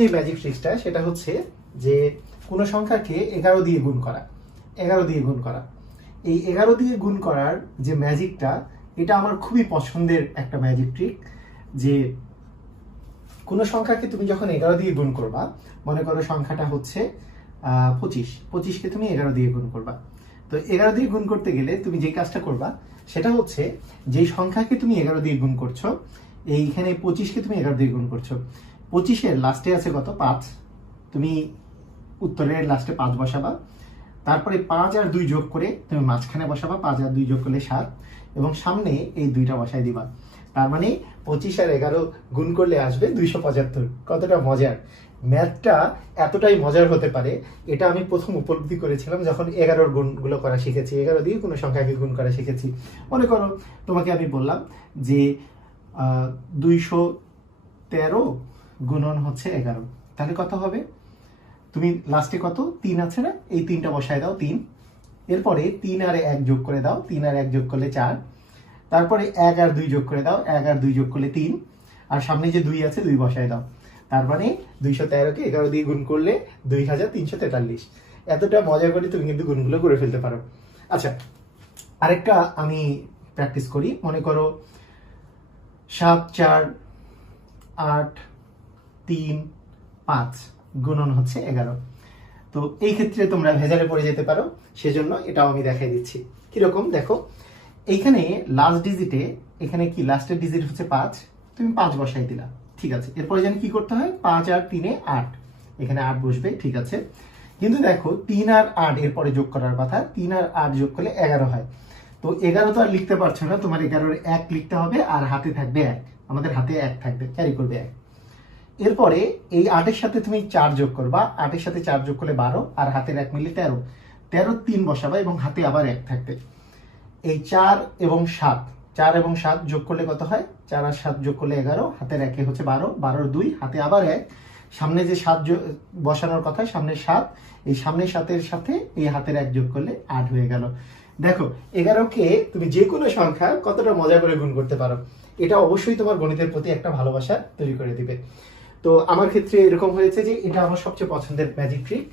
যে ম্যাজিক ট্রিক্সটা সেটা হচ্ছে যে কোনো সংখ্যাকে 11 দিয়ে গুণ করা। 11 দিয়ে গুণ করা, এই 11 দিয়ে গুণ করার যে ম্যাজিকটা, এটা আমার খুবই পছন্দের একটা ম্যাজিক ট্রিক। যে কোনো সংখ্যাকে তুমি যখন 11 দিয়ে গুণ করবা, মনে করো সংখ্যাটা হচ্ছে 25, 25কে তুমি 11 দিয়ে গুণ করবা। তো 11 দিয়ে গুণ করতে গেলে তুমি যে কাজটা করবা সেটা হচ্ছে, যেই সংখ্যাকে তুমি 11 দিয়ে গুণ করছো, এইখানে 25কে তুমি 11 দিয়ে গুণ করছো, 25-এর লাস্টে আছে কত? 5। তুমি উত্তরের লাস্টে 5 বসাবা, তারপরে 5 আর 2 যোগ করে তুমি মাঝখানে বসাবা, 5 আর 2 যোগ করলে 7, এবং সামনে এই 2টা বসাই দিবা। তার মানে 25 আর 11 গুণ করলে আসবে 275। কতটা মজার! ম্যাথটা এতটাই মজার হতে পারে, এটা আমি প্রথম উপলব্ধি করেছিলাম যখন 11-র গুণগুলো করা শিখেছি, 11 দিয়ে কোনো সংখ্যাকে গুণ করা শিখেছি। মনে করো তোমাকে আমি বললাম যে 213 গুণন হচ্ছে 11, তাহলে কত হবে? তুমি লাস্টে কত 3 আছে না, এই 3টা বসায় দাও 3, এরপরে 3 আর 1 যোগ করে দাও, 3 আর 1 যোগ করলে 4, তারপরে 1 আর 2 যোগ করে দাও, 1 আর 2 যোগ করলে 3, আর সামনে যে 2 আছে 2 বসায় দাও। তার মানে 213-কে 11 দিয়ে গুণ করলে 2343। এতটা মজা করে তুমি কিন্তু গুণগুলো করে ফেলতে পারো। আচ্ছা, আরেকটা আমি প্র্যাকটিস করি। মনে করো 7, 4, 8, 3, 5 গুণন হচ্ছে 11। তো এই ক্ষেত্রে তোমরা ভেজালে পড়ে যেতে পারো, সেজন্য এটাও আমি দেখাই দিচ্ছি। কিরকম দেখো, এইখানে লাস্ট ডিজিটে, এখানে কি লাস্টের ডিজিট হচ্ছে 5, তুমি 5 বসাই দিলা, ঠিক আছে। এরপরে জানি কি করতে হয়, 5 আর 3-এ 8, এখানে 8 বসবে, ঠিক আছে। কিন্তু দেখো 3 আর 8 এরপরে যোগ করার কথা, 3 আর 8 যোগ করলে 11 হয়। তো 11 তো আর লিখতে পারছো না, তোমার 11-এর 1 লিখতে হবে, আর হাতে থাকবে 1, আমাদের হাতে 1 থাকবে, ক্যারি করবে 1। এরপরে এই 8-এর সাথে তুমি 4 যোগ করবা, 8-এর সাথে 4 যোগ করলে 12, আর হাতের 1 মিলে 13, 13 3 বসাবা, এবং হাতে আবার 1 থাকবে। এই 4 এবং 7, 4 এবং 7 যোগ করলে কত হয়? 4 আর 7 যোগ করলে 11, হাতের 1 হচ্ছে 12, 12 2, হাতে আবার 1, সামনে যে 7 বসানোর কথা, সামনে 7, এই সামনে 7-এর সাথে এই হাতের 1 যোগ করলে 8 হয়ে গেল। দেখো 11-কে তুমি যে কোনো সংখ্যা কতটা মজা করে গুণ করতে পারো। এটা অবশ্যই তোমার গণিতের প্রতি একটা ভালোবাসা তৈরি করে দিবে। তো আমার ক্ষেত্রে এরকম হয়েছে যে এটা আমার সবচেয়ে পছন্দের ম্যাজিক ট্রিক।